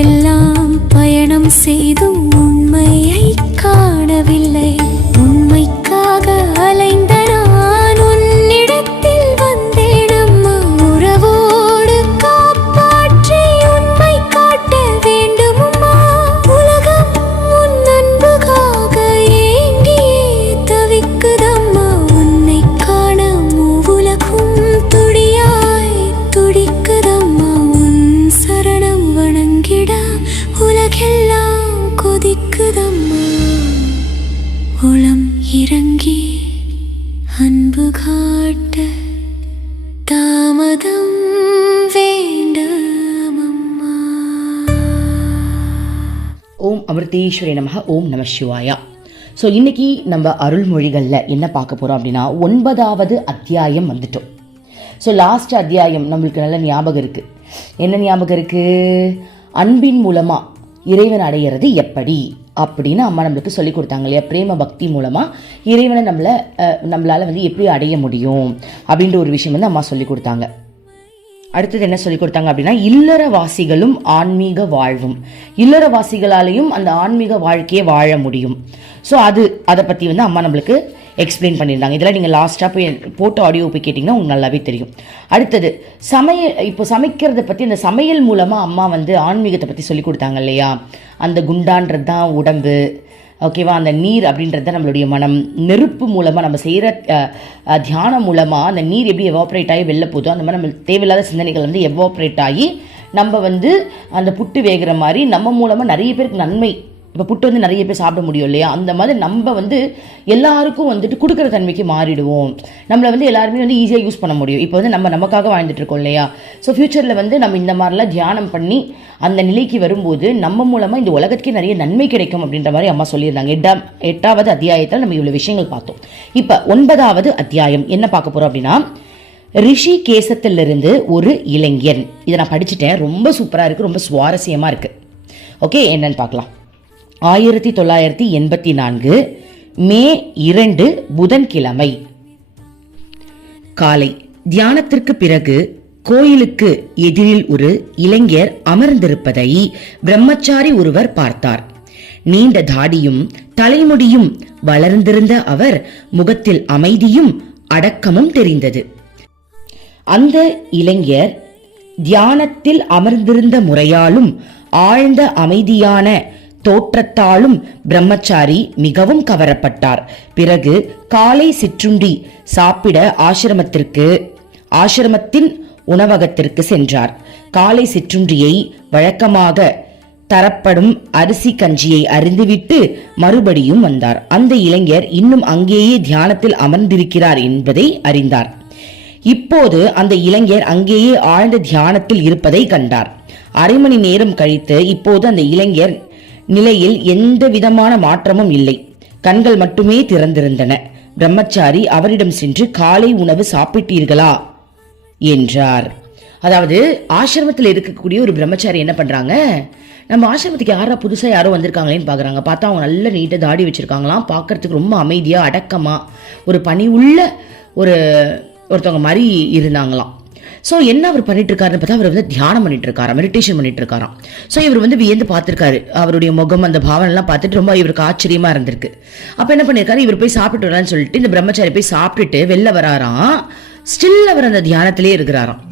உலகெல்லாம் பயணம் செய்தும் உண்மையை காணவில்லை. உண்மைக்காக அலைந்த நான் உன்னிடத்தில் வந்தேன் அம்மா. உறவோடு காப்பாற்றி உண்மை காட்ட வேண்டும் அம்மா. உலகம் உன் அன்புக்காக ஏங்கியே தவிக்குதம்மா. உன்னை காண மூவுலகும் துடியாய் துடிக்குதம்மா. உன் சரணம் வணங்கிட உலகெல்லாம் கொதிக்குதம்மா. உளம் இறங்கி அன்பு காட்ட தாமதம் வேண்டாமம்மா. ஓம் அமிர்தேஸ்வரி நமக. ஓம் நம சிவாயா. ஸோ இன்னைக்கு நம்ம அருள்மொழிகளில் என்ன பார்க்க போகிறோம் அப்படின்னா 9வது அத்தியாயம் வந்துட்டோம். ஸோ லாஸ்ட் அத்தியாயம் நம்மளுக்கு நல்ல ஞாபகம் இருக்குது. என்ன ஞாபகம் இருக்குது? அன்பின் மூலமாக இறைவன் அடையிறது எப்படி அப்படின்னு அம்மா நம்மளுக்கு சொல்லி கொடுத்தாங்க இல்லையா? பிரேம பக்தி மூலமாக இறைவனை நம்மளால் வந்து எப்படி அடைய முடியும் அப்படின்ற ஒரு விஷயம் வந்து அம்மா சொல்லி கொடுத்தாங்க. அடுத்தது என்ன சொல்லி கொடுத்தாங்க அப்படின்னா, இல்லறவாசிகளும் ஆன்மீக வாழ்வும். இல்லறவாசிகளாலையும் அந்த ஆன்மீக வாழ்க்கையை வாழ முடியும். ஸோ அதை பற்றி வந்து அம்மா நம்மளுக்கு எக்ஸ்பிளைன் பண்ணியிருந்தாங்க. இதெல்லாம் நீங்கள் லாஸ்ட்டாக போய் போட்டு ஆடியோ போய் கேட்டிங்கன்னா உங்களுக்கு நல்லாவே தெரியும். அடுத்தது இப்போ சமைக்கிறத பற்றி, அந்த சமையல் மூலமாக அம்மா வந்து ஆன்மீகத்தை பற்றி சொல்லி கொடுத்தாங்க இல்லையா? அந்த குண்டான்றது தான் உடம்பு, ஓகேவா? அந்த நீர் அப்படின்றது தான் நம்மளுடைய மனம். நெருப்பு மூலமாக நம்ம செய்கிற தியானம் மூலமாக அந்த நீர் எப்படி எவாப்ரேட் ஆகி வெளில போதோ அந்த மாதிரி நம்ம தேவையில்லாத சிந்தனைகள் வந்து எவாப்ரேட் ஆகி நம்ம வந்து அந்த புட்டு வேகிற மாதிரி நம்ம மூலமாக நிறைய பேருக்கு நன்மை. இப்போ புட்டு வந்து நிறைய பேர் சாப்பிட முடியும் இல்லையா? அந்த மாதிரி நம்ம வந்து எல்லாருக்கும் வந்துட்டு கொடுக்குற தன்மைக்கு மாறிடுவோம். நம்மளை வந்து எல்லாருமே வந்து ஈஸியாக யூஸ் பண்ண முடியும். இப்போ வந்து நமக்காக வாழ்ந்துட்டு இருக்கோம் இல்லையா? ஸோ ஃப்யூச்சரில் வந்து நம்ம இந்த மாதிரிலாம் தியானம் பண்ணி அந்த நிலைக்கு வரும்போது நம்ம மூலமாக இந்த உலகத்துக்கே நிறைய நன்மை கிடைக்கும் அப்படின்ற மாதிரி அம்மா சொல்லியிருந்தாங்க. 8வது அத்தியாயத்தில் நம்ம இவ்வளோ விஷயங்கள் பார்த்தோம். இப்போ 9வது அத்தியாயம் என்ன பார்க்க போகிறோம் அப்படின்னா, ரிஷி கேசத்திலிருந்து ஒரு இளைஞன். இதை நான் படிச்சுட்டேன், ரொம்ப சூப்பராக இருக்குது, ரொம்ப சுவாரஸ்யமாக இருக்குது. ஓகே, என்னன்னு பார்க்கலாம். 1984 மே 2 புதன்கிழமை காலை தியானத்திற்கு பிறகு கோயிலுக்கு எதிரில் ஒரு இளைஞர் அமர்ந்திருப்பதை பிரம்மச்சாரி ஒருவர் பார்த்தார். நீண்ட தாடியும் தலைமுடியும் வளர்ந்திருந்த அவர் முகத்தில் அமைதியும் அடக்கமும் தெரிந்தது. அந்த இளைஞர் தியானத்தில் அமர்ந்திருந்த முறையாலும் ஆழ்ந்த அமைதியான தோற்றத்தாலும் பிரம்மச்சாரி மிகவும் கவரப்பட்டார். பிறகு காலை சிற்றுண்டி சாப்பிட ஆசிரமத்தின் உணவகத்திற்கு சென்றார். காலை சிற்றுண்டியை வழக்கமாக தரப்படும் அரிசி கஞ்சியை அருந்திவிட்டு மறுபடியும் வந்தார். அந்த இளைஞர் இன்னும் அங்கேயே தியானத்தில் அமர்ந்திருக்கிறார் என்பதை அறிந்தார். இப்போது அந்த இளைஞர் அங்கேயே ஆழ்ந்த தியானத்தில் இருப்பதை கண்டார். அரை மணி நேரம் கழித்து இப்போது அந்த இளைஞர் நிலையில் எந்த விதமான மாற்றமும் இல்லை. கண்கள் மட்டுமே திறந்திருந்தன. பிரம்மச்சாரி அவரிடம் சென்று காலை உணவு சாப்பிட்டீர்களா என்றார். அதாவது ஆசிரமத்தில் இருக்கக்கூடிய ஒரு பிரம்மச்சாரி என்ன பண்றாங்க, நம்ம ஆசிரமத்துக்கு புதுசா யாரோ வந்திருக்காங்களேன்னு பாக்குறாங்க. பார்த்தா அவங்க நல்ல நீட்டா தாடி வச்சிருக்காங்களாம். பார்க்கறதுக்கு ரொம்ப அமைதியா அடக்கமா ஒரு பணி உள்ள ஒருத்தவங்க மாதிரி இருந்தாங்களாம். ஸோ என்ன அவர் பண்ணிட்டு இருக்காருன்னு பார்த்தா, அவர் வந்து தியானம் பண்ணிட்டு இருக்காராம், மெடிடேஷன் பண்ணிட்டு இருக்காராம். ஸோ இவர் வந்து வியந்து பார்த்துருக்காரு. அவருடைய முகம், அந்த பாவனை எல்லாம் பார்த்துட்டு ரொம்ப இவருக்கு ஆச்சரியமா இருந்திருக்கு. அப்ப என்ன பண்ணிருக்காரு, இவர் போய் சாப்பிட்டு வரலான்னு சொல்லிட்டு இந்த பிரம்மச்சாரி போய் சாப்பிட்டுட்டு வெளில வராராம். ஸ்டில் அவர் அந்த தியானத்திலே இருக்கிறாராம்.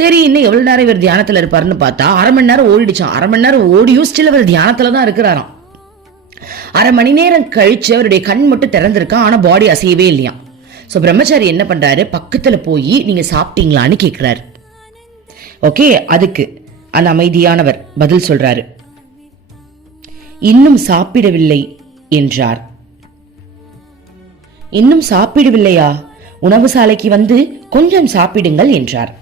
சரி, இன்னும் எவ்வளவு நேரம் இவர் தியானத்துல இருப்பாருன்னு பார்த்தா அரை மணி நேரம் ஓடிடுச்சான். அரை மணி நேரம் ஓடியும் ஸ்டில் அவர் தியானத்துல தான் இருக்கிறாராம். அரை மணி நேரம் கழிச்சு அவருடைய கண் மட்டும் திறந்திருக்கான், ஆனா பாடி அசையவே இல்லையா. ஸோ பிரம்மச்சாரி என்ன பண்றாரு, பக்கத்துல போய் நீங்க சாப்பிட்டீங்களான்னு கேட்கிறாரு. ஓகே, அதுக்கு அந்த அமைதியானவர் பதில் சொல்றாரு, இன்னும் சாப்பிடவில்லை என்றார். இன்னும் சாப்பிடவில்லையா? உணவு சாலைக்கு வந்து கொஞ்சம் சாப்பிடுங்கள் என்றார்.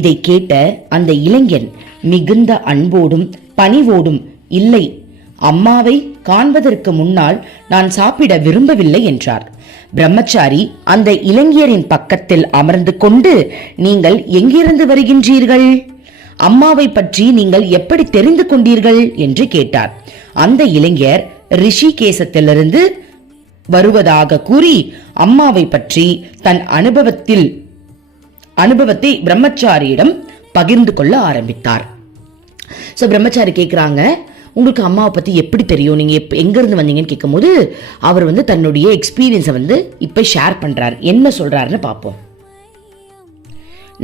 இதை கேட்ட அந்த இளைஞன் மிகுந்த அன்போடும் பணிவோடும், இல்லை, அம்மாவை காண்பதற்கு முன்னால் நான் சாப்பிட விரும்பவில்லை என்றார். பிரம்மச்சாரி அந்த இளைஞரின் பக்கத்தில் அமர்ந்து கொண்டு, நீங்கள் எங்கிருந்து வருகின்றீர்கள்? அம்மாவை பற்றி நீங்கள் எப்படி தெரிந்து கொண்டீர்கள் என்று கேட்டார். அந்த இளைஞர் ரிஷிகேசத்திலிருந்து வருவதாக கூறி அம்மாவை பற்றி தன் அனுபவத்தை பிரம்மச்சாரியிடம் பகிர்ந்து கொள்ள ஆரம்பித்தார். ஸோ பிரம்மச்சாரி கேட்குறாங்க, உங்களுக்கு அம்மாவை பற்றி எப்படி தெரியும், நீங்கள் எங்கேருந்து வந்தீங்கன்னு கேட்கும்போது அவர் தன்னுடைய எக்ஸ்பீரியன்ஸை இப்போ ஷேர் பண்ணுறாரு. என்ன சொல்கிறாருன்னு பார்ப்போம்.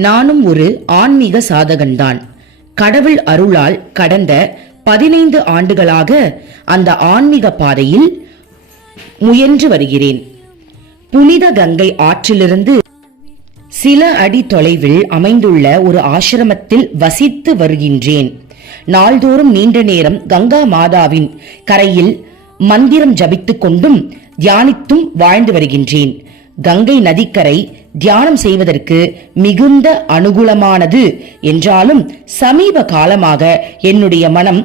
நானும் ஒரு ஆன்மீக சாதகன்தான். கடவுள் அருளால் கடந்த 15 ஆண்டுகளாக அந்த ஆன்மீக பாதையில் முயன்று வருகிறேன். புனித கங்கை ஆற்றிலிருந்து சில அடி தொலைவில் அமைந்துள்ள ஒரு ஆசிரமத்தில் வசித்து வருகின்றேன். நாள்தோறும் நீண்ட நேரம் கங்கா மாதாவின் கரையில் மந்திரம் ஜபித்துக் கொண்டும் தியானித்தும் வாழ்ந்து வருகின்றேன். கங்கை நதிக்கரை தியானம் செய்வதற்கு மிகுந்த அனுகூலமானது என்றாலும் சமீப காலமாக என்னுடைய மனம்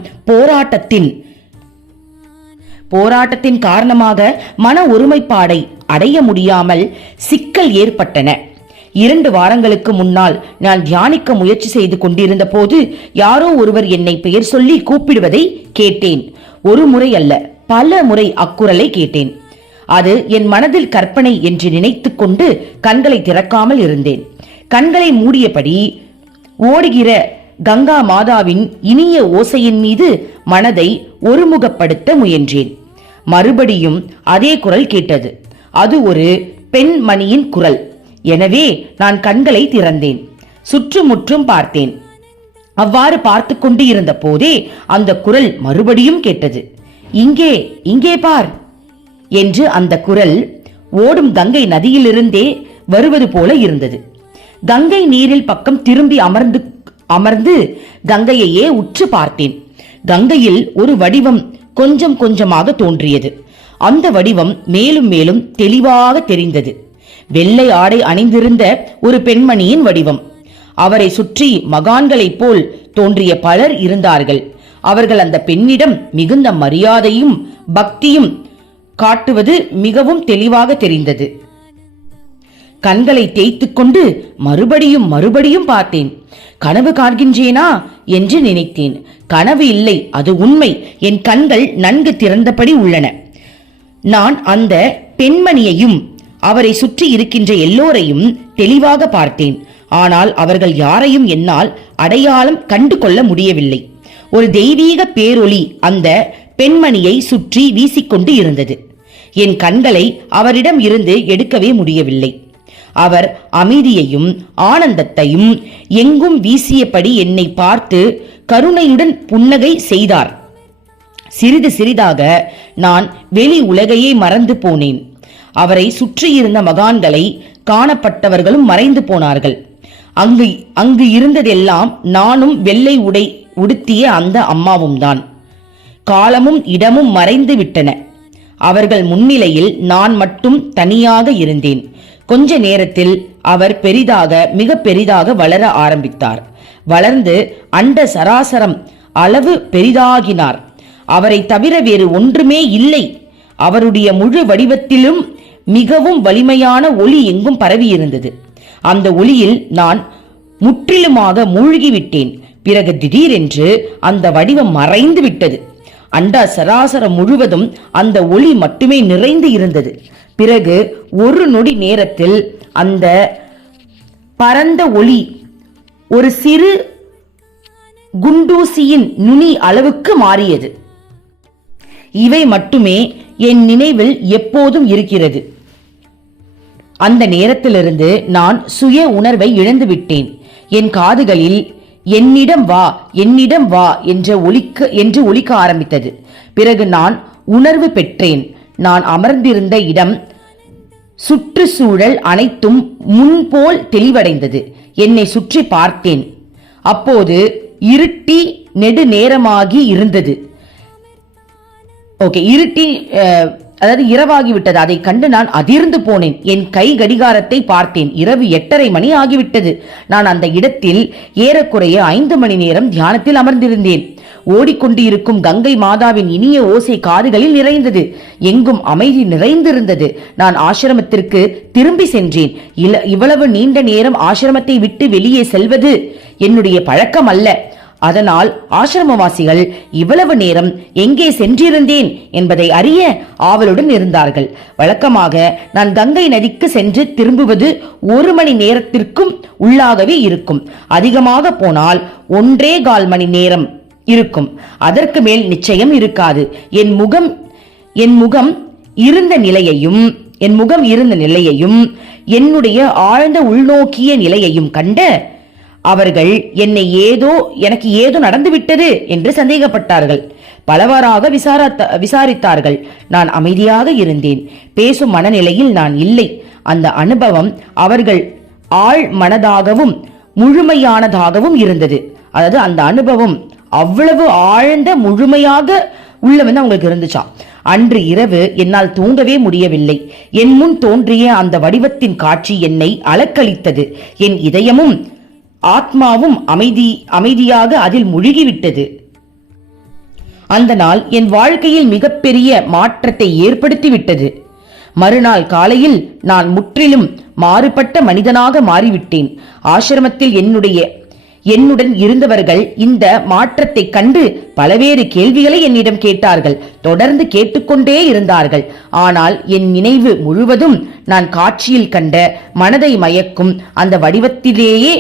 போராட்டத்தின் காரணமாக மன ஒருமைப்பாடை அடைய முடியாமல் சிக்கல் ஏற்பட்டன. 2 வாரங்களுக்கு முன்னால் நான் தியானிக்க முயற்சி செய்து கொண்டிருந்த போது யாரோ ஒருவர் என்னை பெயர் சொல்லி கூப்பிடுவதை கேட்டேன். ஒரு முறை அல்ல, பல முறை அக்குரலை கேட்டேன். அது என் மனதில் கற்பனை என்று நினைத்து கொண்டு கண்களை திறக்காமல் இருந்தேன். கண்களை மூடியபடி ஓடுகிற கங்கா மாதாவின் இனிய ஓசையின் மீது மனதை ஒருமுகப்படுத்த முயன்றேன். மறுபடியும் அதே குரல் கேட்டது. அது ஒரு பெண்மணியின் குரல். எனவே நான் கண்களை திறந்தேன். சுற்றுமுற்றும் பார்த்தேன். அவ்வாறு பார்த்து கொண்டு இருந்த போதே அந்த குரல் மறுபடியும் கேட்டது. இங்கே இங்கே பார் என்று அந்த குரல் ஓடும் கங்கை நதியிலிருந்தே வருவது போல இருந்தது. கங்கை நீரில் பக்கம் திரும்பி அமர்ந்து கங்கையையே உற்று பார்த்தேன். கங்கையில் ஒரு வடிவம் கொஞ்சம் கொஞ்சமாக தோன்றியது. அந்த வடிவம் மேலும் மேலும் தெளிவாக தெரிந்தது. வெள்ளை ஆடை அணிந்திருந்த ஒரு பெண்மணியின் வடிவம். அவரை சுற்றி மகான்களைப் போல் தோன்றிய பலர் இருந்தார்கள். அவர்கள் அந்த பெண்ணிடம் மிகுந்த மரியாதையும் பக்தியும் காட்டுவது மிகவும் தெளிவாக தெரிந்தது. கண்களை தேய்த்து கொண்டு மறுபடியும் பார்த்தேன். கனவு காண்கின்றேனா என்று நினைத்தேன். கனவு இல்லை, அது உண்மை. என் கண்கள் நன்கு திறந்தபடி உள்ளன. நான் அந்த பெண்மணியையும் அவரை சுற்றி இருக்கின்ற எல்லோரையும் தெளிவாக பார்த்தேன். ஆனால் அவர்கள் யாரையும் என்னால் அடையாளம் கண்டு கொள்ள முடியவில்லை. ஒரு தெய்வீக பேரொளி அந்த பெண்மணியை சுற்றி வீசிக்கொண்டு இருந்தது. என் கண்களை அவரிடம் இருந்து எடுக்கவே முடியவில்லை. அவர் அமைதியையும் ஆனந்தத்தையும் எங்கும் வீசியபடி என்னை பார்த்து கருணையுடன் புன்னகை செய்தார். சிறிது சிறிதாக நான் வெளி உலகையே மறந்து போனேன். அவரை சுற்றியிருந்த மகான்களை காணப்பட்டவர்களும் மறைந்து போனார்கள். அங்கு இருந்ததெல்லாம் நானும் வெள்ளை உடை உடுத்திய அந்த அம்மாவும் தான். காலமும் இடமும் மறைந்து விட்டன. அவர்கள் முன்னிலையில் நான் மட்டும் தனியாக இருந்தேன். கொஞ்ச நேரத்தில் அவர் மிக பெரிதாக வளர ஆரம்பித்தார். வளர்ந்து அண்ட சராசரம் அளவு பெரிதாகினார். அவரை தவிர வேறு ஒன்றுமே இல்லை. அவருடைய முழு வடிவத்திலும் மிகவும் வலிமையான ஒளி எங்கும் பரவி இருந்தது. அந்த ஒளியில் நான் முற்றிலுமாக மூழ்கிவிட்டேன். பிறகு திடீரென்று அந்த வடிவம் மறைந்து விட்டது. அண்ட சராசரம் முழுவதும் அந்த ஒளி மட்டுமே நிறைந்து இருந்தது. பிறகு ஒரு நொடி நேரத்தில் அந்த பரந்த ஒளி ஒரு சிறு குண்டூசியின் நுனி அளவுக்கு மாறியது. இவை மட்டுமே என் நினைவில் எப்போதும் இருக்கிறது. அந்த நேரத்திலிருந்து நான் சுய உணர்வை இழந்து விட்டேன். என் காதுகளில் என்னிடம் வா என்று ஒலிக்க ஆரம்பித்தது. பிறகு நான் உணர்வு பெற்றேன். நான் அமர்ந்திருந்த இடம், சுற்றுச்சூழல் அனைத்தும் முன்போல் தெளிவடைந்தது. என்னை சுற்றி பார்த்தேன். அப்போது இருட்டி நெடு நேரமாகி இருந்தது. அதாவது இரவாகிவிட்டது. அதை கண்டு நான் அதிர்ந்து போனேன். என் கை கடிகாரத்தை பார்த்தேன். இரவு 8:30 மணி ஆகிவிட்டது. நான் அந்த இடத்தில் ஏறக்குறைய 5 மணி நேரம் தியானத்தில் அமர்ந்திருந்தேன். ஓடிக்கொண்டு இருக்கும் கங்கை மாதாவின் இனிய ஓசை காதுகளில் நிறைந்தது. எங்கும் அமைதி நிறைந்திருந்தது. நான் ஆசிரமத்திற்கு திரும்பி சென்றேன். இவ்வளவு நீண்ட நேரம் ஆசிரமத்தை விட்டு வெளியே செல்வது என்னுடைய பழக்கம் அல்ல. அதனால் ஆசிரமவாசிகள் இவ்வளவு நேரம் எங்கே சென்றிருந்தேன் என்பதை அறிய ஆவலுடன் இருந்தார்கள். வழக்கமாக நான் கங்கை நதிக்கு சென்று திரும்புவது 1 மணி நேரத்திற்கும் உள்ளாகவே இருக்கும். அதிகமாக போனால் 1.25 மணி நேரம் இருக்கும், அதற்கு மேல் நிச்சயம் இருக்காது. என் முகம் இருந்த நிலையையும் என்னுடைய ஆழ்ந்த உள்நோக்கிய நிலையையும் கண்ட அவர்கள் எனக்கு ஏதோ நடந்துவிட்டது என்று சந்தேகப்பட்டார்கள். பலவாறாக விசாரித்தார்கள். நான் அமைதியாக இருந்தேன். பேசும் மனநிலையில் நான் இல்லை. அந்த அனுபவம் அவர்கள் ஆழ் மனதாகவும் முழுமையானதாகவும் இருந்தது. அதாவது அந்த அனுபவம் அவ்வளவு ஆழ்ந்த முழுமையாக உள்ளவன் அவங்களுக்கு இருந்துச்சாம். அன்று இரவு என்னால் தூங்கவே முடியவில்லை. என் முன் தோன்றிய அந்த வடிவத்தின் காட்சி என்னை அலக்களித்தது. என் இதயமும் ஆத்மாவும் அமைதியாக அதில் முழுகிவிட்டது. அந்த நாள் என் வாழ்க்கையில் மிகப்பெரிய மாற்றத்தை ஏற்படுத்திவிட்டது. மறுநாள் காலையில் நான் முற்றிலும் மாறுபட்ட மனிதனாக மாறிவிட்டேன். ஆசிரமத்தில் என்னுடன் இருந்தவர்கள் இந்த மாற்றத்தை கண்டு பலவேறு கேள்விகளை என்னிடம் கேட்டார்கள். தொடர்ந்து கேட்டுக்கொண்டே இருந்தார்கள். ஆனால் என் நினைவு முழுவதும் நான் காட்சியில் கண்ட மனதை மயக்கும் அந்த வடிவத்திலேயே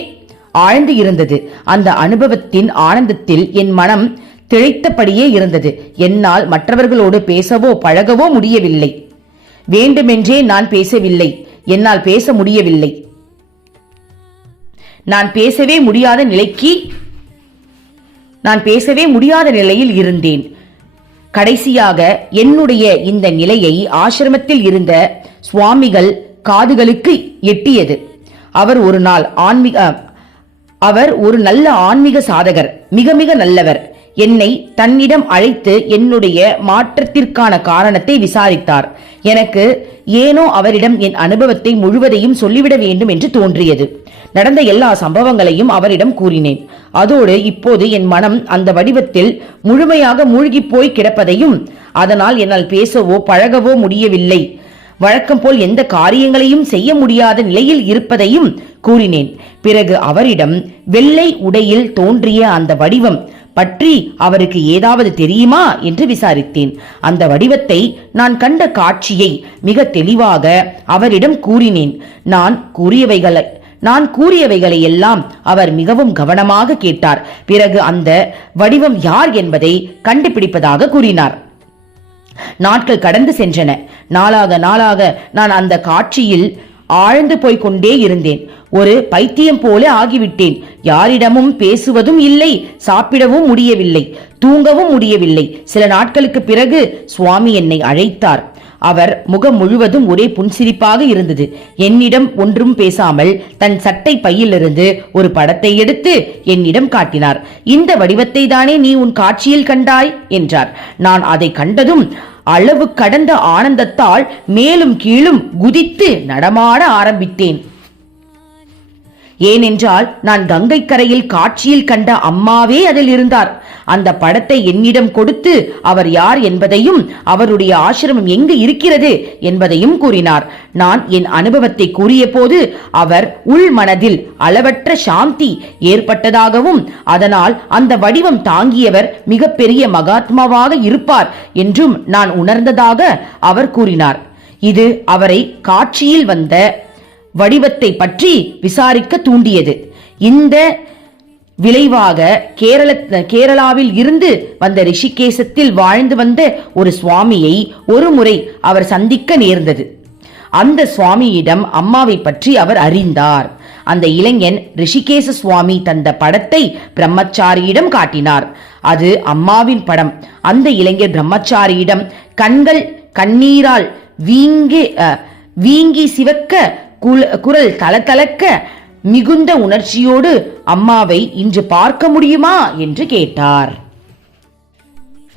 ஆழ்ந்து இருந்தது. அந்த அனுபவத்தின் ஆனந்தத்தில் என் மனம் திளைத்தபடியே இருந்தது. என்னால் மற்றவர்களோடு பேசவோ பழகவோ முடியவில்லை. வேண்டுமென்றே நான் பேசவில்லை. என்னால் பேச முடியவில்லை. நான் பேசவே முடியாத நிலையில் இருந்தேன். கடைசியாக என்னுடைய இந்த நிலையை ஆசிரமத்தில் இருந்த சுவாமிகள் காதுகளுக்கு எட்டியது. அவர் ஒரு நல்ல ஆன்மீக சாதகர், மிக மிக நல்லவர். என்னை தன்னிடம் அழைத்து என்னுடைய மாற்றத்திற்கான காரணத்தை விசாரித்தார். எனக்கு ஏனோ அவரிடம் என் அனுபவத்தை முழுவதையும் சொல்லிவிட வேண்டும் என்று தோன்றியது. நடந்த எல்லா சம்பவங்களையும் அவரிடம் கூறினேன். அதோடு இப்போது என் மனம் அந்த வடிவத்தில் முழுமையாக மூழ்கி போய் கிடப்பதையும், அதனால் என்னால் பேசவோ பழகவோ முடியவில்லை, வழக்கம் போல் எந்த காரியங்களையும் செய்ய முடியாத நிலையில் இருப்பதையும் கூறினேன். பிறகு அவரிடம் வெள்ளை உடையில் தோன்றிய அந்த வடிவம் பற்றி அவருக்கு ஏதாவது தெரியுமா என்று விசாரித்தேன். அந்த வடிவத்தை, நான் கண்ட காட்சியை மிக தெளிவாக அவரிடம் கூறினேன். நான் கூறியவைகளை எல்லாம் அவர் மிகவும் கவனமாக கேட்டார். பிறகு அந்த வடிவம் யார் என்பதை கண்டுபிடிப்பதாக கூறினார். நாட்கள் கடந்து சென்றன. நாளாக நான் அந்த காட்சியில் ஆழ்ந்து போய் கொண்டே இருந்தேன். ஒரு பைத்தியம் போல ஆகிவிட்டேன். யாரிடமும் பேசுவதும் இல்லை, சாப்பிடவும் முடியவில்லை, தூங்கவும் முடியவில்லை. சில நாட்களுக்கு பிறகு சுவாமி என்னை அழைத்தார். அவர் முகம் முழுவதும் ஒரே புன்சிரிப்பாக இருந்தது. என்னிடம் ஒன்றும் பேசாமல் தன் சட்டை பையிலிருந்து ஒரு படத்தை எடுத்து என்னிடம் காட்டினார். இந்த வடிவத்தை தானே நீ உன் காட்சியில் கண்டாய் என்றார். நான் அதை கண்டதும் அளவு கடந்த ஆனந்தத்தால் மேலும் கீழும் குதித்து நடமாட ஆரம்பித்தேன். ஏனென்றால் நான் கங்கை கரையில் காட்சியில் கண்ட அம்மாவே அதில் இருந்தார். அந்த படத்தை என்னிடம் கொடுத்து அவர் யார் என்பதையும் அவருடைய ஆசிரமம் எங்கு இருக்கிறது என்பதையும் கூறினார். நான் என் அனுபவத்தை கூறிய போது அவர் உள் மனதில் அளவற்ற சாந்தி ஏற்பட்டதாகவும், அதனால் அந்த வடிவம் தாங்கியவர் மிகப்பெரிய மகாத்மாவாக இருப்பார் என்றும் நான் உணர்ந்ததாக அவர் கூறினார். இது அவரை காட்சியில் வந்த வடிவத்தை பற்றி விசாரிக்க தூண்டியது. இந்த விளைவாக கேரளாவில் இருந்து வந்த ரிஷிகேசத்தில் வாழ்ந்து வந்த ஒரு சுவாமியை ஒரு முறை அவர் சந்திக்க நேர்ந்தது. அந்த சுவாமியிடம் அம்மாவை பற்றி அவர் அறிந்தார். அந்த இளைஞன் ரிஷிகேச சுவாமி தந்த படத்தை பிரம்மச்சாரியிடம் காட்டினார். அது அம்மாவின் படம். அந்த இளைஞர் பிரம்மச்சாரியிடம் கண்கள் கண்ணீரால் வீங்கி சிவக்க, குரல் தளதளக்க, மிகுந்த உணர்ச்சியோடு அம்மாவை இன்று பார்க்க முடியுமா என்று கேட்டார்.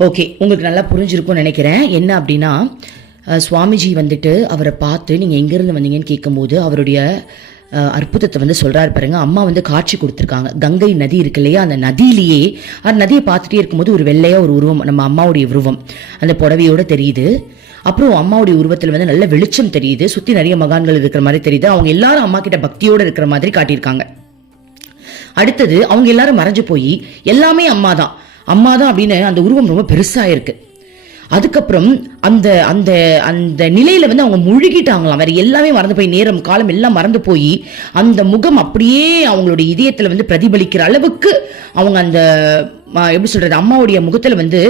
ஓகே, உங்களுக்கு நல்லா புரிஞ்சிருக்கும்னு நினைக்கிறேன். என்ன அப்படின்னா, சுவாமிஜி வந்துட்டு அவரை பார்த்து நீங்கள் எங்கேருந்து வந்தீங்கன்னு கேட்கும்போது அவருடைய அற்புதத்தை சொல்றாரு பாருங்க. அம்மா காட்சி கொடுத்துருக்காங்க. கங்கை நதி இருக்கு இல்லையா, அந்த நதியிலேயே அந்த நதியை பார்த்துட்டே இருக்கும்போது ஒரு வெள்ளையா ஒரு உருவம், நம்ம அம்மாவுடைய உருவம் அந்த புடவையோட தெரியுது. அப்புறம் அம்மாவுடைய உருவத்தில் நல்ல வெளிச்சம் தெரியுது. சுத்தி நிறைய மகான்கள் இருக்கிற மாதிரி தெரியுது. அவங்க எல்லாரும் அம்மா கிட்ட பக்தியோட இருக்கிற மாதிரி காட்டியிருக்காங்க. அடுத்தது அவங்க எல்லாரும் மறைஞ்சு போய் எல்லாமே அம்மாதான் அப்படின்னு அந்த உருவம் ரொம்ப பெருசா இருக்கு. அதுக்கப்புறம் அந்த அந்த அந்த நிலையில அவங்க முழுகிட்டாங்களாம். வேற எல்லாமே மறந்து போய், நேரம் காலம் எல்லாம் மறந்து போய் அந்த முகம் அப்படியே அவங்களுடைய இதயத்துல பிரதிபலிக்கிற அளவுக்கு அவங்க அந்த எப்படி சொல்றது, அம்மாவுடைய முகத்துல வந்து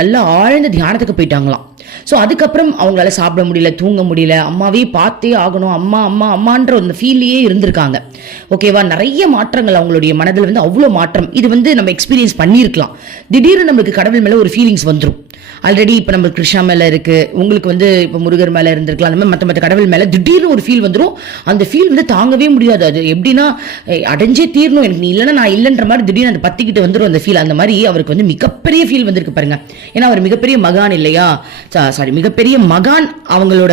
நல்லா ஆழ்ந்த தியானத்துக்கு போயிட்டாங்களாம். ஸோ அதுக்கப்புறம் அவங்களால சாப்பிட முடியல, தூங்க முடியல, அம்மாவே பார்த்தே ஆகணும், அம்மா அம்மா அம்மான்ற அந்த ஃபீல்லையே இருந்திருக்காங்க. ஓகேவா, நிறைய மாற்றங்கள் அவங்களுடைய மனதில் வந்து அவ்வளோ மாற்றம். இது வந்து நம்ம எக்ஸ்பீரியன்ஸ் பண்ணியிருக்கலாம். திடீர்னு நம்மளுக்கு கடவுள் மேலே ஒரு ஃபீலிங்ஸ் வந்துடும். ஆல்ரெடி இப்போ நம்மளுக்கு கிருஷ்ணா மேலே இருக்குது, உங்களுக்கு வந்து இப்போ முருகர் மேலே இருந்திருக்கலாம், அந்த மாதிரி மற்ற கடவுள் மேலே திடீர்னு ஒரு ஃபீல் வந்துடும். அந்த ஃபீல் வந்து தாங்கவே முடியாது. அது எப்படின்னா அடைஞ்சே தீரணும், எனக்கு நீ இல்லைன்னா நான் இல்லைன்ற மாதிரி திடீர்னு அந்த பத்திக்கிட்டு வந்துடும் அந்த ஃபீல். அந்த மாதிரி அவருக்கு வந்து மிகப்பெரிய ஃபீல் வந்திருக்கு பாருங்க. ஏன்னா அவர் மிகப்பெரிய மகான் இல்லையா, சாரி மிகப்பெரிய மகான், அவங்களோட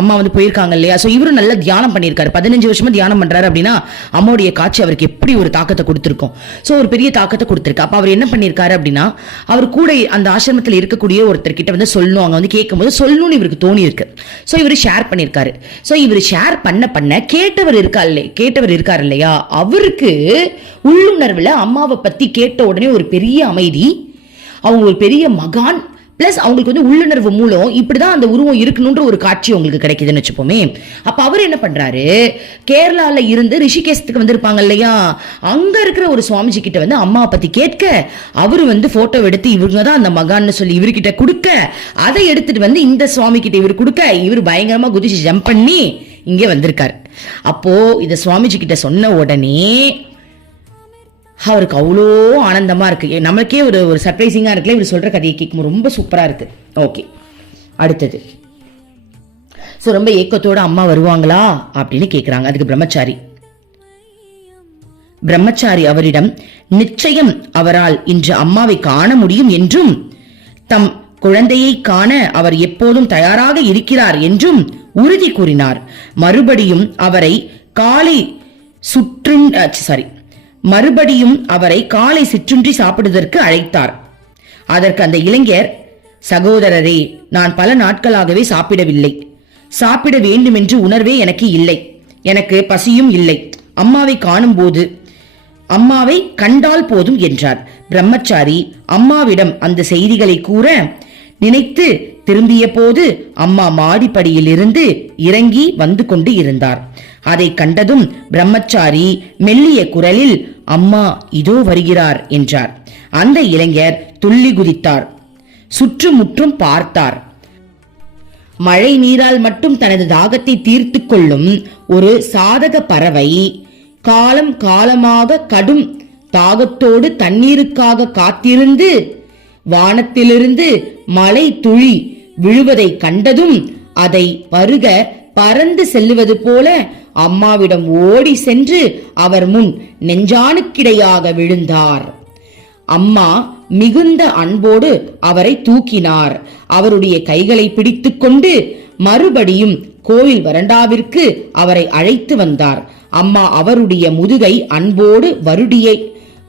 அம்மா வந்து போயிருக்காங்க இல்லையா. ஸோ இவரும் நல்லா தியானம் பண்ணியிருக்காரு, 15 வருஷமா தியானம் பண்றாரு அப்படின்னா அம்மாவுடைய காட்சி அவருக்கு எப்படி ஒரு தாக்கத்தை கொடுத்துருக்கும். ஸோ ஒரு பெரிய தாக்கத்தை கொடுத்துருக்கு. அப்போ அவர் என்ன பண்ணியிருக்காரு அப்படின்னா, அவர் கூட அந்த ஆசிரமத்தில் இருக்கக்கூடிய ஒருத்தர்கிட்ட வந்து சொல்லணும், அவங்க வந்து கேட்கும்போது சொல்லணும்னு இவருக்கு தோணி இருக்கு. ஸோ இவர் ஷேர் பண்ணியிருக்காரு. ஸோ இவர் ஷேர் பண்ண கேட்டவர் இருக்கார் இல்லையா, அவருக்கு உள்ளுணர்வுல அம்மாவை பத்தி கேட்ட உடனே ஒரு பெரிய அமைதி, அவங்க ஒரு பெரிய மகான், பிளஸ் அவங்களுக்கு வந்து உள்ளுணர்வு மூலம் இப்படிதான் அந்த உருவம் இருக்கணும்ன்ற ஒரு காட்சி உங்களுக்கு கிடைக்குதுன்னு வச்சுப்போமே. அப்ப அவர் என்ன பண்றாரு, கேரளால இருந்து ரிஷிகேஷத்துக்கு வந்திருப்பாங்க இல்லையா, அங்க இருக்கிற ஒரு சுவாமிஜி கிட்ட வந்து அம்மாவை பத்தி கேட்க, அவரு வந்து போட்டோ எடுத்து இவங்க தான் அந்த மகான்னு சொல்லி இவர்கிட்ட கொடுக்க, அதை எடுத்துட்டு வந்து இந்த சுவாமி கிட்ட இவர் கொடுக்க, இவர் பயங்கரமா குதிச்சு ஜம்ப் பண்ணி இங்கே வந்திருக்காரு. அப்போ இத சுவாமிஜி கிட்ட சொன்ன உடனே அவருக்கு அவ்வளோ ஆனந்தமா இருக்கு. நமக்கே ஒரு சர்ப்ரைசிங்கா இருக்குல்ல இவர் சொல்ற கதையை கேட்கும், ரொம்ப சூப்பரா இருக்கு. ஓகே, அடுத்தது ஸோ ரொம்ப ஏக்கத்தோட அம்மா வருவாங்களா அப்படின்னு கேட்குறாங்க. அதுக்கு பிரம்மச்சாரி அவரிடம் நிச்சயம் அவரால் இன்று அம்மாவை காண முடியும் என்றும், தம் குழந்தையை காண அவர் எப்போதும் தயாராக இருக்கிறார் என்றும் உறுதி கூறினார். மறுபடியும் அவரை காலை சிற்றுண்டி சாப்பிடுவதற்கு அழைத்தார். அதற்கு அந்த இளைஞர், சகோதரரே, நான் பல நாட்களாகவே சாப்பிடவில்லை, சாப்பிட வேண்டும் என்று உணர்வே எனக்கு இல்லை, எனக்கு பசியும் இல்லை, அம்மாவை கண்டால் போதும் என்றார். பிரம்மச்சாரி அம்மாவிடம் அந்த செய்திகளை கூற நினைத்து திரும்பிய போது அம்மா மாடிப்படியில் இருந்து இறங்கி வந்து கொண்டு இருந்தார். அதை கண்டதும் பிரம்மச்சாரி மெல்லிய குரலில், அம்மா இதோ வருகிறார் என்றார். அந்த இளைஞர் துள்ளி குதித்தார், சுற்றுமுற்றும் பார்த்தார். மழை நீரால் மட்டும் தனது தாகத்தை தீர்த்து கொள்ளும் ஒரு சாதக பறவை காலம் காலமாக கடும் தாகத்தோடு தண்ணீருக்காக காத்திருந்து வானத்திலிருந்து மழை துளி விழுவதை கண்டதும் அதை பருக பறந்து செல்லுவது போல அம்மாவிடம் ஓடி சென்று அவர் முன் நெஞ்சானுக்கிடையாக விழுந்தார். அம்மா மிகுந்த அன்போடு அவரை தூக்கினார். அவருடைய கைகளை பிடித்துக் கொண்டு மறுபடியும் கோயில் வரண்டாவிற்கு அவரை அழைத்து வந்தார். அம்மா அவருடைய முதுகை அன்போடு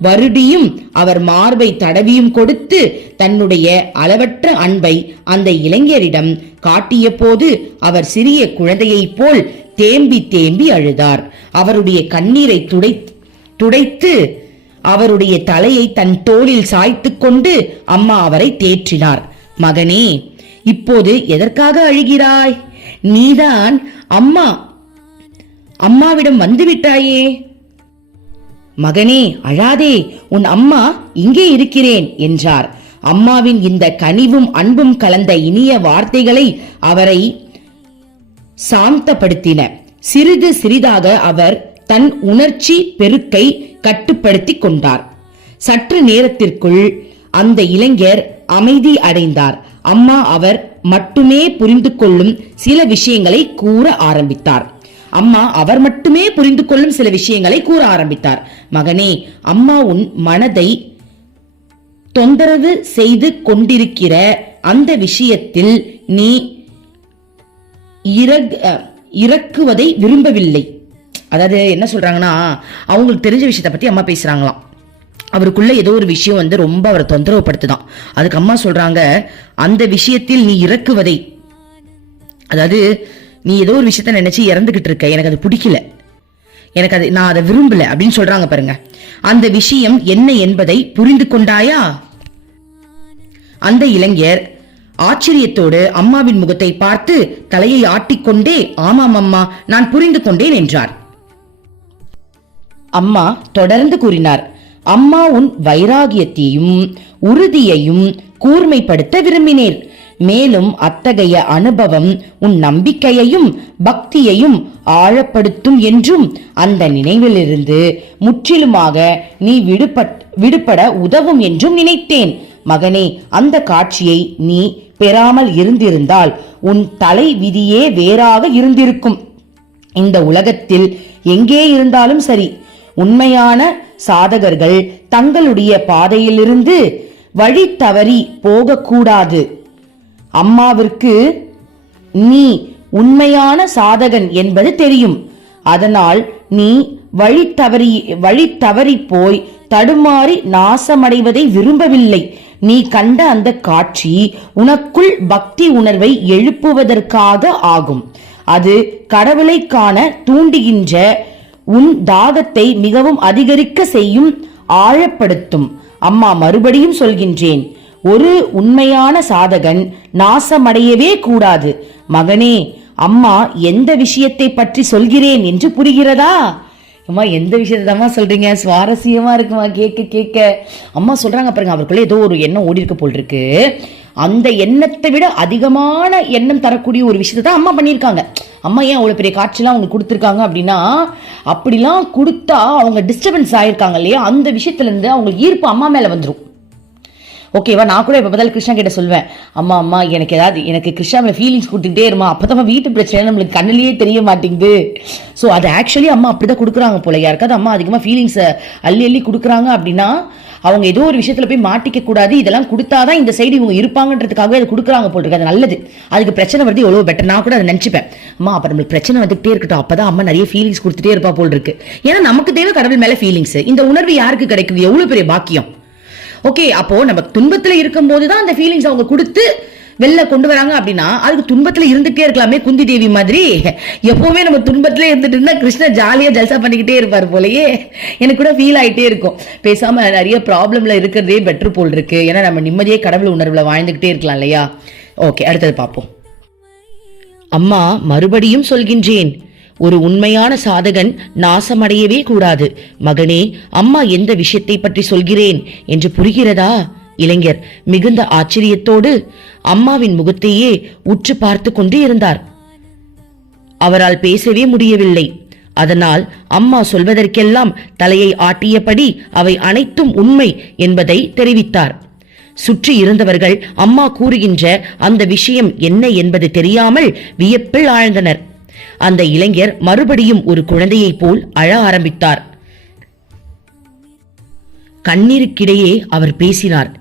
வருடியும் அவர் மார்பை தடவியும் கொடுத்து தன்னுடைய அளவற்ற அன்பை அந்த இளைஞரிடம் காட்டிய போது அவர் சிறிய குழந்தையைப் போல் தேம்பி தேம்பி அழுதார். அவருடைய கண்ணீரை துடைத்து அவருடைய தலையை தன் தோளில் சாய்த்து கொண்டு அம்மா அவரை தேற்றினார். மகனே, இப்போது எதற்காக அழுகிறாய்? நீதான் அம்மாவிடம் வந்துவிட்டாயே. மகனே, அழாதே, உன் அம்மா இங்கே இருக்கிறேன் என்றார். அம்மாவின் இந்த கனிவும் அன்பும் கலந்த இனிய வார்த்தைகளை அவரை சாந்தப்படுத்தின. சிறிது சிறிதாக அவர் தன் உணர்ச்சி பெருக்கை கட்டுப்படுத்தி கொண்டார். சற்று நேரத்திற்குள் அந்த இளைஞர் அமைதி அடைந்தார். அம்மா அவர் மட்டுமே புரிந்து கொள்ளும் சில விஷயங்களை கூற ஆரம்பித்தார். மகனே, அம்மா உன் மனதை தொந்தரவு செய்து கொண்டிருக்கிற அந்த விஷயத்தில் நீ இறக்குவதை விரும்பவில்லை. அதாவது என்ன சொல்றாங்கன்னா, அவங்களுக்கு தெரிஞ்ச விஷயத்தை பத்தி அம்மா பேசுறாங்களாம். அவருக்குள்ள ஏதோ ஒரு விஷயம் வந்து ரொம்ப அவரை தொந்தரவு படுத்துதான். அதுக்கு அம்மா சொல்றாங்க, அந்த விஷயத்தில் நீ இறக்குவதை, அதாவது நீ ஏதோ ஒரு விஷயத்த நினைச்சு இறந்துகிட்டு இருக்க, எனக்கு அது பிடிக்கல, நான் அதை விரும்பல அப்படின்னு சொல்றாங்க பாருங்க. அந்த விஷயம் என்ன என்பதை புரிந்து கொண்டாயா? அந்த இளைஞர் ஆச்சரியத்தோடு அம்மாவின் முகத்தை பார்த்து தலையை ஆட்டிக்கொண்டே, ஆமாம் அம்மா, நான் புரிந்து கொண்டேன் என்றார். அம்மா தொடர்ந்து கூறினார், அம்மா உன் வைராகியத்தையும் உறுதியையும் கூர்மைப்படுத்த விரும்பினேன். மேலும் அத்தகைய அனுபவம் உன் நம்பிக்கையையும் பக்தியையும் ஆழப்படுத்தும் என்றும் அந்த நினைவிலிருந்து முற்றிலுமாக நீ விடுபட உதவும் என்றும் நினைத்தேன். மகனே, அந்த காட்சியை நீ பெறாமல் இருந்திருந்தால் உன் தலை விதியே வேறாக இருந்திருக்கும். இந்த உலகத்தில் எங்கே இருந்தாலும் சரி, உண்மையான சாதகர்கள் தங்களுடைய பாதையிலிருந்து வழி தவறி போகக்கூடாது. அம்மாவிற்கு நீ உண்மையான சாதகன் என்பது தெரியும். அதனால் நீ வழி தவறி போய் தடுமாறி நாசமடைவதை விரும்பவில்லை. நீ கண்ட அந்த காட்சி உனக்குள் பக்தி உணர்வை எழுப்புவதற்காக ஆகும். அது கடவுளை காண தூண்டுகின்ற உன் தாகத்தை மிகவும் அதிகரிக்க செய்யும், ஆழப்படுத்தும். அம்மா மறுபடியும் சொல்கின்றேன், ஒரு உண்மையான சாதகன் நாசமடையவே கூடாது. மகனே, அம்மா எந்த விஷயத்தை பற்றி சொல்கிறேன் என்று புரிகிறதா? அம்மா எந்த விஷயத்தான் சொல்றீங்க? சுவாரஸ்யமா இருக்குமா கேட்க. அம்மா சொல்றாங்க பாருங்க, அவருக்குள்ள ஏதோ ஒரு எண்ணம் ஓடி இருக்க போல் இருக்கு. அந்த எண்ணத்தை விட அதிகமான எண்ணம் தரக்கூடிய ஒரு விஷயத்தை தான் அம்மா பண்ணியிருக்காங்க. அம்மா ஏன் அவ்வளோ பெரிய காட்சிலாம் அவங்க கொடுத்துருக்காங்க அப்படின்னா, அப்படிலாம் கொடுத்தா அவங்க டிஸ்டர்பன்ஸ் ஆயிருக்காங்க இல்லையா, அந்த விஷயத்துல இருந்து அவங்களுக்கு ஈர்ப்பு அம்மா மேல வந்துடும். ஓகேவா? நான் கூட இப்போ பதில் கிருஷ்ணா கிட்ட சொல்வேன், அம்மா எனக்கு கிருஷ்ணா மேலே ஃபீலிங்ஸ் கொடுத்துக்கிட்டே இருமா, அப்போதான் வீட்டு பிரச்சனை நம்மளுக்கு கண்ணிலேயே தெரிய மாட்டேங்குது. ஸோ அது ஆக்சுவலி அம்மா அப்படிதான் கொடுக்குறாங்க போல. யாருக்காவது அம்மா அதிகமாக ஃபீலிங்ஸை அள்ளி கொடுக்குறாங்க அப்படின்னா அவங்க ஏதோ ஒரு விஷயத்துல போய் மாட்டிக்க கூடாது, இதெல்லாம் கொடுத்தாதான் இந்த சைடு இவங்க இருப்பாங்கன்றதுக்காகவே அதை கொடுக்குறாங்க போல் இருக்கு. அது நல்லது. அதுக்கு பிரச்சனை வருது எவ்வளோ பெட்டர். நான் கூட அதை நினைச்சுப்பேன், அம்மா அப்போ நம்மளுக்கு பிரச்சனை வந்துகிட்டே இருக்கட்டும், அப்பதான் அம்மா நிறைய ஃபீலிங்ஸ் கொடுத்துட்டே இருப்பா போல் இருக்கு. ஏன்னா நமக்கு தேவை கடவுள் மேல ஃபீலிங்ஸ். இந்த உணர்வு யாருக்கு கிடைக்குது? எவ்வளவு பெரிய பாக்கியம். ஓகே, அப்போ நம்ம துன்பத்துல இருக்கும் போதுதான் அந்த ஃபீலிங்ஸ் அவங்க கொடுத்து வெளில கொண்டு வராங்க அப்படின்னா அதுக்கு துன்பத்துல இருந்துட்டே இருக்கலாமே. குந்தி தேவி மாதிரி எப்பவுமே நம்ம துன்பத்திலே இருந்துட்டு இருந்தா கிருஷ்ணர் ஜாலியா ஜல்சா பண்ணிக்கிட்டே இருப்பாரு போலயே. எனக்கு கூட ஃபீல் ஆயிட்டே இருக்கும், பேசாம நிறைய ப்ராப்ளம்ல இருக்கிறதே பெட்டர் போல் இருக்கு. ஏன்னா நம்ம நிம்மதியே கடவுள் உணர்வுல வாழ்ந்துகிட்டே இருக்கலாம் இல்லையா? ஓகே, அடுத்தது பார்ப்போம். அம்மா மறுபடியும் சொல்கின்றேன், ஒரு உண்மையான சாதகன் நாசமடையவே கூடாது. மகனே, அம்மா எந்த விஷயத்தை பற்றி சொல்கிறேன் என்று புரிகிறதா? இளைஞர் மிகுந்த ஆச்சரியத்தோடு அம்மாவின் முகத்தையே உற்று பார்த்து கொண்டு இருந்தார். அவரால் பேசவே முடியவில்லை. அதனால் அம்மா சொல்வதற்கெல்லாம் தலையை ஆட்டியபடி அவை அனைத்தும் உண்மை என்பதை தெரிவித்தார். சுற்றி இருந்தவர்கள் அம்மா கூறுகின்ற அந்த விஷயம் என்ன என்பது தெரியாமல் வியப்பில் ஆழ்ந்தனர். அந்த இளைஞர் மறுபடியும் ஒரு குழந்தையைப் போல் அழ ஆரம்பித்தார். கண்ணீருக்கிடையே அவர் பேசினார்.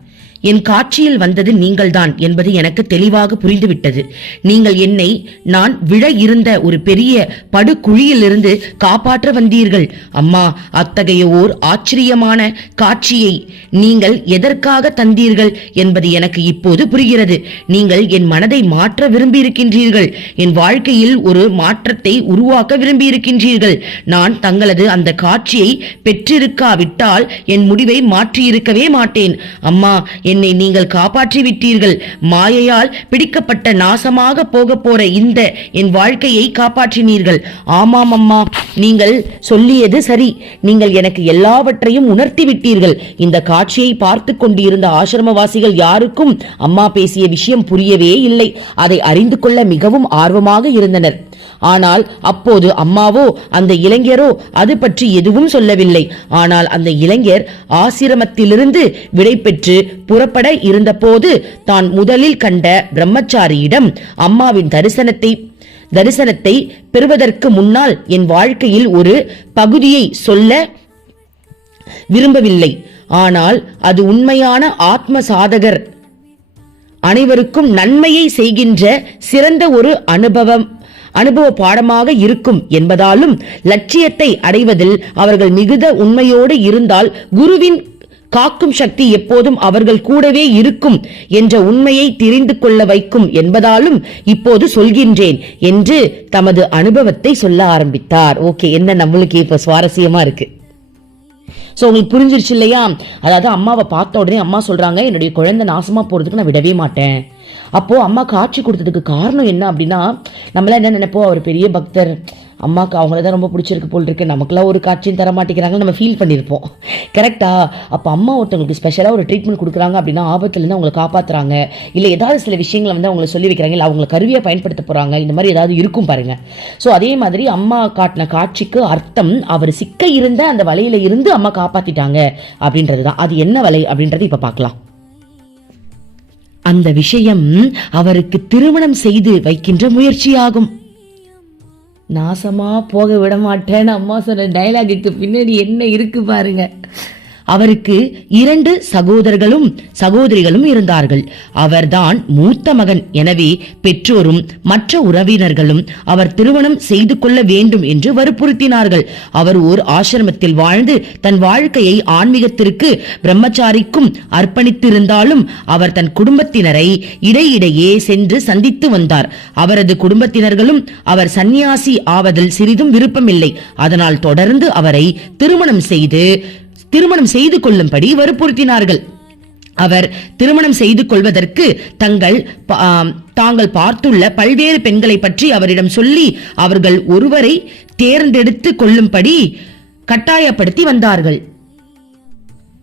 என் காட்சியில் வந்தது நீங்கள்தான் என்பது எனக்கு தெளிவாக புரிந்துவிட்டது. நீங்கள் என்னை நான் விழ இருந்த ஒரு பெரிய படுகுழியிலிருந்து காப்பாற்ற வந்தீர்கள். அம்மா, அத்தகைய ஓர் ஆச்சரியமான காட்சியை நீங்கள் எதற்காக தந்தீர்கள் என்பது எனக்கு இப்போது புரிகிறது. நீங்கள் என் மனதை மாற்ற விரும்பியிருக்கின்றீர்கள். என் வாழ்க்கையில் ஒரு மாற்றத்தை உருவாக்க விரும்பியிருக்கின்றீர்கள். நான் தங்களது அந்த காட்சியை பெற்றிருக்காவிட்டால் என் முடிவை மாற்றியிருக்கவே மாட்டேன். அம்மா, என்னை நீங்கள் காப்பாற்றி விட்டீர்கள். மாயையால் பிடிக்கப்பட்ட நாசமாக போக போற இந்த என் வாழ்க்கையை காப்பாற்றினீர்கள். ஆமாம் அம்மா, நீங்கள் சொல்லியது சரி. நீங்கள் எனக்கு எல்லாவற்றையும் உணர்த்தி விட்டீர்கள். இந்த காட்சியை பார்த்து கொண்டிருந்த ஆசிரமவாசிகள் யாருக்கும் அம்மா பேசிய விஷயம் புரியவே இல்லை. அதை அறிந்து கொள்ள மிகவும் ஆர்வமாக இருந்தனர். ஆனால் அப்போது அம்மாவோ அந்த இளைஞரோ அது பற்றி எதுவும் சொல்லவில்லை. ஆனால் அந்த இளைஞர் ஆசிரமத்திலிருந்து விடை பெற்று புறப்பட இருந்தபோது தான் முதலில் கண்ட பிரம்மச்சாரியிடம் அம்மாவின் தரிசனத்தை பெறுவதற்கு முன்னால் என் வாழ்க்கையில் ஒரு பகுதியை சொல்ல விரும்பவில்லை. ஆனால் அது உண்மையான ஆத்ம சாதகர் அனைவருக்கும் நன்மையை செய்கின்ற சிறந்த ஒரு அனுபவ பாடமாக இருக்கும் என்பதாலும் லட்சியத்தை அடைவதில் அவர்கள் மிகுந்த உண்மையோடு இருந்தால் குருவின் காக்கும் சக்தி எப்போதும் அவர்கள் கூடவே இருக்கும் என்ற உண்மையை தெரிந்து கொள்ள வைக்கும் என்பதாலும் இப்போது சொல்கின்றேன் என்று தமது அனுபவத்தை சொல்ல ஆரம்பித்தார். ஓகே, என்ன நம்மளுக்கு இப்ப சுவாரஸ்யமா இருக்கு. ஸோ உங்களுக்கு புரிஞ்சிருச்சு இல்லையா? அதாவது அம்மாவை பார்த்த உடனே அம்மா சொல்றாங்க, என்னுடைய குழந்தை நாசமா போறதுக்கு நான் விடவே மாட்டேன். அப்போ அம்மா காட்சி கொடுத்ததுக்கு காரணம் என்ன அப்படின்னா, நம்மளாம் என்ன நினைப்போம், அவர் பெரிய பக்தர், அம்மாவுக்கு அவங்கள தான் ரொம்ப பிடிச்சிருக்கு போல் இருக்கு, நமக்குலாம் ஒரு காட்சியும் தர மாட்டேங்கிறாங்கன்னு நம்ம ஃபீல் பண்ணியிருப்போம். கரெக்டா? அப்போ அம்மா ஒருத்தவங்களுக்கு ஸ்பெஷலாக ஒரு ட்ரீட்மெண்ட் கொடுக்குறாங்க அப்படின்னா ஆபத்துலேருந்து அவங்களை காப்பாற்றுறாங்க, இல்லை ஏதாவது சில விஷயங்களை வந்து அவங்களை சொல்லி வைக்கிறாங்க, இல்லை அவங்களை கருவியாக பயன்படுத்த போகிறாங்க, இந்த மாதிரி ஏதாவது இருக்கும் பாருங்க. ஸோ அதே மாதிரி அம்மா காட்டின காட்சிக்கு அர்த்தம் அவர் சிக்க இருந்த அந்த வலையில இருந்து அம்மா காப்பாற்றிட்டாங்க அப்படின்றது தான். அது என்ன வலை அப்படின்றது இப்போ பார்க்கலாம். அந்த விஷயம் அவருக்கு திருமணம் செய்து வைக்கின்ற முயற்சியாகும். நாசமா போக விட மாட்டேன்னு அம்மா சொன்ன டைலாகுக்கு பின்னாடி என்ன இருக்கு பாருங்க. அவருக்கு 2 சகோதரர்களும் சகோதரிகளும் இருந்தார்கள். அவர்தான் மூத்த மகன். எனவே பெற்றோரும் மற்ற உறவினர்களும் அவர் திருமணம் செய்து கொள்ள வேண்டும் என்று வற்புறுத்தினார்கள். அவர் ஓர் ஆசிரமத்தில் வாழ்ந்து தன் வாழ்க்கையை ஆன்மீகத்திற்கு பிரம்மச்சாரிக்கும் அர்ப்பணித்திருந்தாலும் அவர் தன் குடும்பத்தினரை இடையிடையே சென்று சந்தித்து வந்தார். அவரது குடும்பத்தினர்களும் அவர் சந்நியாசி ஆவதில் சிறிதும் விருப்பமில்லை. அதனால் தொடர்ந்து அவரை திருமணம் செய்து கொள்ளும்படி வற்புறுத்தினார்கள். அவர் திருமணம் செய்து கொள்வதற்கு தாங்கள் பார்த்துள்ள பல்வேறு பெண்களை பற்றி அவரிடம் சொல்லி அவர்கள் ஒருவரை தேர்ந்தெடுத்து கொள்ளும்படி கட்டாயப்படுத்தி வந்தார்கள்.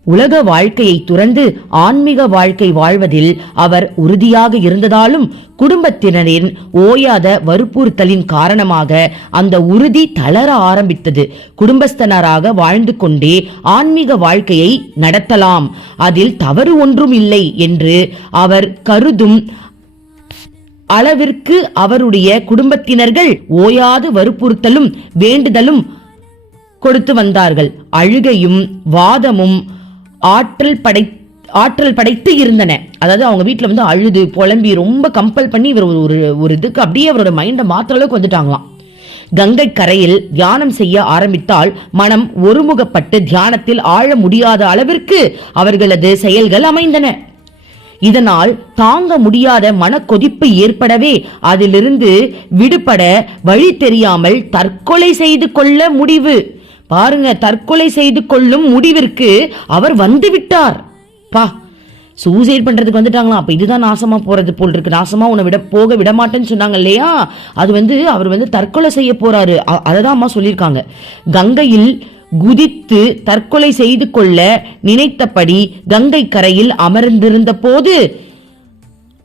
உலக வாழ்க்கையை துறந்து ஆன்மீக வாழ்க்கை வாழ்வதில் அவர் உறுதியாக இருந்ததாலும் குடும்பத்தினரின் ஓயாத வற்புறுத்தலின் காரணமாக அந்த உறுதி தளர ஆரம்பித்தது. குடும்பஸ்தனராக வாழ்ந்து கொண்டே ஆன்மீக வாழ்க்கையை நடத்தலாம், அதில் தவறு ஒன்றும் இல்லை என்று அவர் கருதும் அளவிற்கு அவருடைய குடும்பத்தினர்கள் ஓயாது வற்புறுத்தலும் வேண்டுதலும் கொடுத்து வந்தார்கள். அழுகையும் வாதமும் ஆற்றல் படைத்து இருந்தன. அதாவது அவங்க வீட்டுல வந்து அழுது புலம்பி ரொம்ப கம்பல் பண்ணி இவர் ஒரு இதுக்கு அப்படியே அவரோட மைண்டை மாத்திர அளவுக்கு வந்துட்டாங்களாம். கங்கை கரையில் தியானம் செய்ய ஆரம்பித்தால் மனம் ஒருமுகப்பட்டு தியானத்தில் ஆழ முடியாத அளவிற்கு அவர்களது செயல்கள் அமைந்தன. இதனால் தாங்க முடியாத மனக்கொதிப்பு ஏற்படவே அதிலிருந்து விடுபட வழி தெரியாமல் தற்கொலை செய்து கொள்ள முடிவு. பாருங்க, தற்கொலை செய்து கொள்ளும் முடிவிற்கு அவர் வந்து விட்டார். சூசைட் பண்றதுக்கு வந்துட்டாங்களாம். அப்ப இதுதான் நாசமா போறது போல் இருக்கு. நாசமா உன்னை போக விட மாட்டேன்னு சொன்னாங்க இல்லையா, அது வந்து அவர் வந்து தற்கொலை செய்ய போறாரு. அததான் அம்மா சொல்லியிருக்காங்க. கங்கையில் குதித்து தற்கொலை செய்து கொள்ள நினைத்தபடி கங்கை கரையில் அமர்ந்திருந்த போது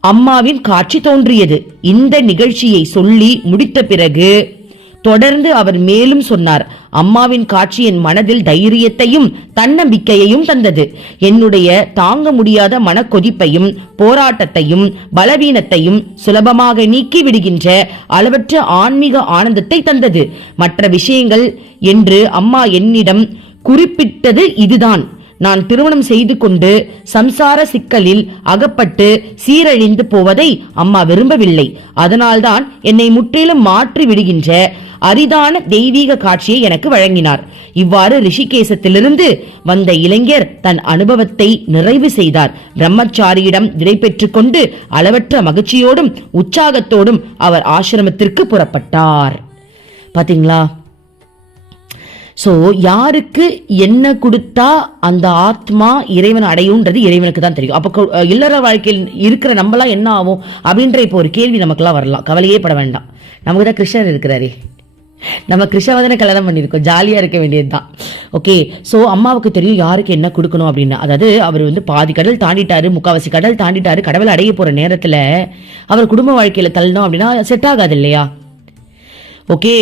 அம்மாவின் காட்சி தோன்றியது. இந்த நிகழ்ச்சியை சொல்லி முடித்த பிறகு தொடர்ந்து அவர் மேலும் சொன்னார். அம்மாவின் காட்சி என் மனதில் தைரியத்தையும் தன்னம்பிக்கையையும் தந்தது. என்னுடைய தாங்க முடியாத மனக்கொதிப்பையும் போராட்டத்தையும் பலவீனத்தையும் சுலபமாக நீக்கி விடுகின்ற அளவற்ற ஆன்மீக ஆனந்தத்தை தந்தது. மற்ற விஷயங்கள் என்று அம்மா என்னிடம் குறிப்பிட்டது இதுதான். நான் திருமணம் செய்து கொண்டு சம்சார சிக்கலில் அகப்பட்டு சீரழிந்து போவதை அம்மா விரும்பவில்லை. அதனால்தான் என்னை முற்றிலும் மாற்றி விடுகின்ற அரிதான தெய்வீக காட்சியை எனக்கு வழங்கினார். இவ்வாறு ரிஷிகேசத்திலிருந்து வந்த இளைஞர் தன் அனுபவத்தை நிறைவு செய்தார். பிரம்மச்சாரியிடம் விடை பெற்றுக் கொண்டு அளவற்ற மகிழ்ச்சியோடும் உற்சாகத்தோடும் அவர் ஆசிரமத்திற்கு புறப்பட்டார். பாத்தீங்களா? சோ யாருக்கு என்ன கொடுத்தா அந்த ஆத்மா இறைவன் அடையும்ன்றது இறைவனுக்கு தான் தெரியும். அப்ப இல்லற வாழ்க்கையில் இருக்கிற நம்மளாம் என்ன ஆகும் அப்படின்ற இப்போ ஒரு கேள்வி நமக்குலாம் வரலாம். கவலையே பட வேண்டாம், நமக்கு தான் கிருஷ்ணர் இருக்கிறாரே, நம்ம கிருஷ்ணவதனை கல்யாணம் பண்ணியிருக்கோம், ஜாலியா இருக்க வேண்டியதுதான். ஓகே, சோ அம்மாவுக்கு தெரியும் யாருக்கு என்ன கொடுக்கணும் அப்படின்னு. அதாவது அவர் வந்து பாதி கடல் தாண்டிட்டாரு, முக்காவாசி கடல் தாண்டிட்டாரு. கடவுளை அடைய போற நேரத்துல அவர் குடும்ப வாழ்க்கையில தள்ளணும் அப்படின்னா செட் ஆகாது இல்லையா? ஓகே,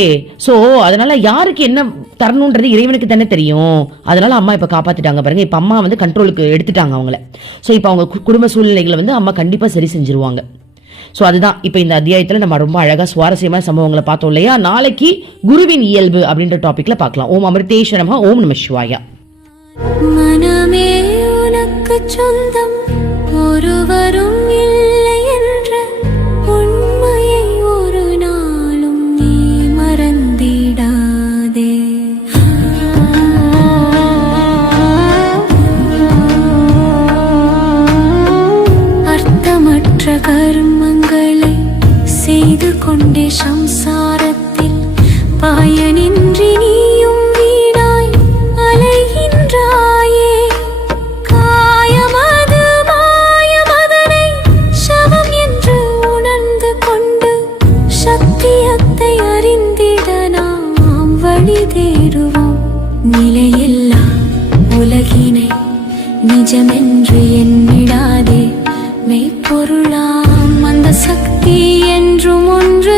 சோ அதனால யாருக்கு என்ன தரணுன்றது இறைவனுக்கு தானே தெரியும். அதனால அம்மா இப்ப காப்பாத்திட்டாங்க பாருங்க. இப்ப அம்மா வந்து கண்ட்ரோலுக்கு எடுத்துட்டாங்க அவங்கள. சோ இப்ப அவங்க குடும்ப சூழ்நிலைகளை வந்து அம்மா கண்டிப்பா சரி செஞ்சிருவாங்க. சோ அதுதான் இப்ப இந்த அத்தியாயத்துல நம்ம ரொம்ப அழகா சுவாரஸ்யமான சம்பவங்களை பார்த்தோம் இல்லையா? நாளைக்கு குருவின் இயல்பு அப்படின்ற டாபிக்ல பார்க்கலாம். ஓம் அமிர்தேஸ்வர நமः. ஓம் நம சிவாய. மனமே உனக்கு சொந்தம், ஒருவரும் இல்லை என்ற உண்மையை ஒரு நாளும் நீ மறந்திடாதே. அர்த்தமற்ற கர்மங்களை செய்து கொண்டே சம்சாரத்தில் பயனின்றி நீயும் வீணாய் அலைகின்றாயே. காயமது மாயமதனை சவம் என்று உண்மையில்லா உலகினை நிஜமென்று எண்ணிடாதே மெய்ப்பொருளாம் அந்த சக்தி என்றும் ஒன்று